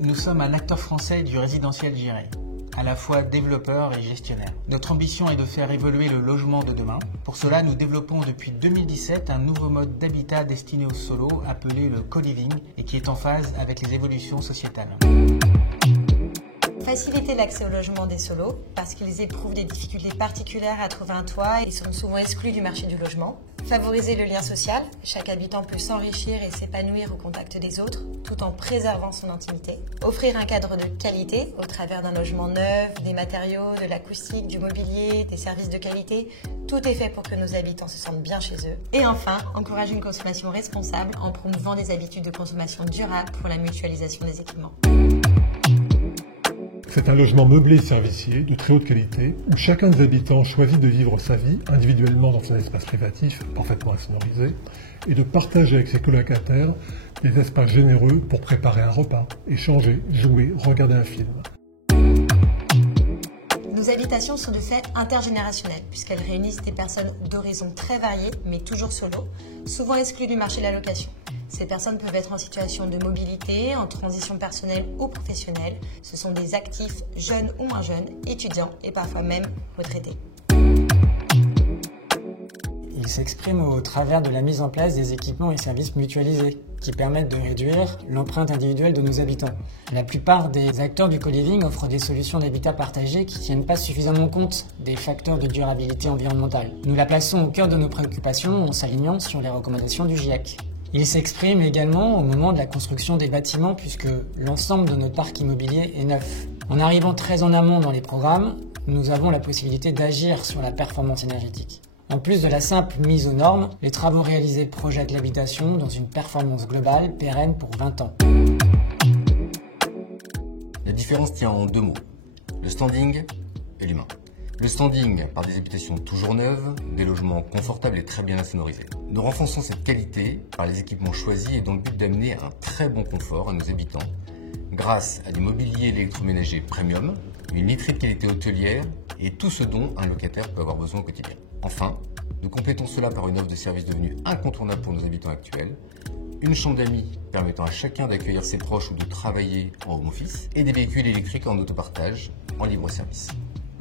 Nous sommes un acteur français du résidentiel géré, à la fois développeur et gestionnaire. Notre ambition est de faire évoluer le logement de demain. Pour cela, nous développons depuis 2017 un nouveau mode d'habitat destiné aux solos appelé le co-living et qui est en phase avec les évolutions sociétales. Faciliter l'accès au logement des solos parce qu'ils éprouvent des difficultés particulières à trouver un toit et sont souvent exclus du marché du logement. Favoriser le lien social, chaque habitant peut s'enrichir et s'épanouir au contact des autres tout en préservant son intimité. Offrir un cadre de qualité au travers d'un logement neuf, des matériaux, de l'acoustique, du mobilier, des services de qualité. Tout est fait pour que nos habitants se sentent bien chez eux. Et enfin, encourager une consommation responsable en promouvant des habitudes de consommation durables pour la mutualisation des équipements. C'est un logement meublé et servicié de très haute qualité où chacun des habitants choisit de vivre sa vie individuellement dans un espace privatif parfaitement insonorisé et de partager avec ses colocataires des espaces généreux pour préparer un repas, échanger, jouer, regarder un film. Nos habitations sont de fait intergénérationnelles puisqu'elles réunissent des personnes d'horizons très variés mais toujours solos, souvent exclues du marché de la location. Ces personnes peuvent être en situation de mobilité, en transition personnelle ou professionnelle. Ce sont des actifs, jeunes ou moins jeunes, étudiants et parfois même retraités. Il s'exprime au travers de la mise en place des équipements et services mutualisés qui permettent de réduire l'empreinte individuelle de nos habitants. La plupart des acteurs du co-living offrent des solutions d'habitat partagé qui ne tiennent pas suffisamment compte des facteurs de durabilité environnementale. Nous la plaçons au cœur de nos préoccupations en s'alignant sur les recommandations du GIEC. Il s'exprime également au moment de la construction des bâtiments puisque l'ensemble de notre parc immobilier est neuf. En arrivant très en amont dans les programmes, nous avons la possibilité d'agir sur la performance énergétique. En plus de la simple mise aux normes, les travaux réalisés projettent l'habitation dans une performance globale pérenne pour 20 ans. La différence tient en deux mots, le standing et l'humain. Le standing par des habitations toujours neuves, des logements confortables et très bien insonorisés. Nous renforçons cette qualité par les équipements choisis et dans le but d'amener un très bon confort à nos habitants grâce à du mobilier électroménager premium, une literie de qualité hôtelière et tout ce dont un locataire peut avoir besoin au quotidien. Enfin, nous complétons cela par une offre de services devenue incontournable pour nos habitants actuels, une chambre d'amis permettant à chacun d'accueillir ses proches ou de travailler en home office et des véhicules électriques en autopartage en libre service.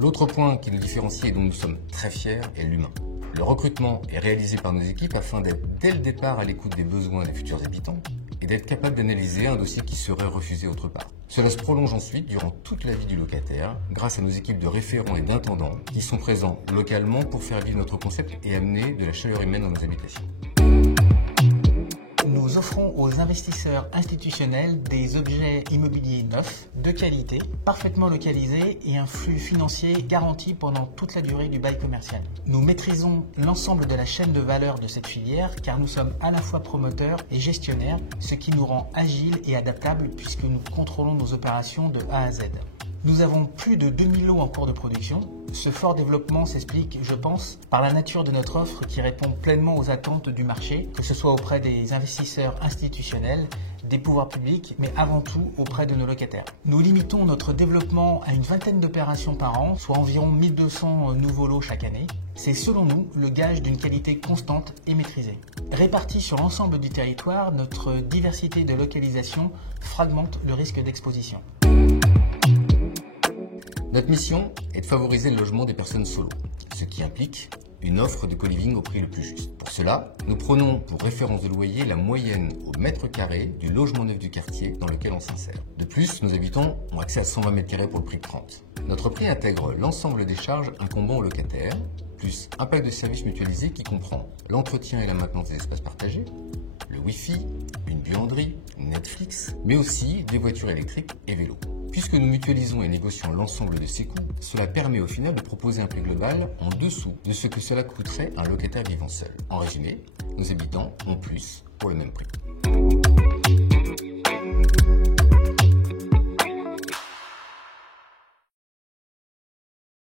L'autre point qui nous différencie et dont nous sommes très fiers est l'humain. Le recrutement est réalisé par nos équipes afin d'être dès le départ à l'écoute des besoins des futurs habitants et d'être capable d'analyser un dossier qui serait refusé autre part. Cela se prolonge ensuite durant toute la vie du locataire grâce à nos équipes de référents et d'intendants qui sont présents localement pour faire vivre notre concept et amener de la chaleur humaine dans nos habitations. Nous offrons aux investisseurs institutionnels des objets immobiliers neufs, de qualité, parfaitement localisés et un flux financier garanti pendant toute la durée du bail commercial. Nous maîtrisons l'ensemble de la chaîne de valeur de cette filière car nous sommes à la fois promoteurs et gestionnaires, ce qui nous rend agiles et adaptables puisque nous contrôlons nos opérations de A à Z. Nous avons plus de 2000 lots en cours de production. Ce fort développement s'explique, je pense, par la nature de notre offre qui répond pleinement aux attentes du marché, que ce soit auprès des investisseurs institutionnels, des pouvoirs publics, mais avant tout auprès de nos locataires. Nous limitons notre développement à une vingtaine d'opérations par an, soit environ 1200 nouveaux lots chaque année. C'est selon nous le gage d'une qualité constante et maîtrisée. Répartis sur l'ensemble du territoire, notre diversité de localisation fragmente le risque d'exposition. Notre mission est de favoriser le logement des personnes solo, ce qui implique une offre de co-living au prix le plus juste. Pour cela, nous prenons pour référence de loyer la moyenne au mètre carré du logement neuf du quartier dans lequel on s'insère. De plus, nos habitants ont accès à 120 mètres carrés pour le prix de 30. Notre prix intègre l'ensemble des charges incombant aux locataires, plus un pack de services mutualisés qui comprend l'entretien et la maintenance des espaces partagés, le Wi-Fi, une buanderie, Netflix, mais aussi des voitures électriques et vélos. Puisque nous mutualisons et négocions l'ensemble de ces coûts, cela permet au final de proposer un prix global en dessous de ce que cela coûterait un locataire vivant seul. En résumé, nos habitants ont plus pour le même prix.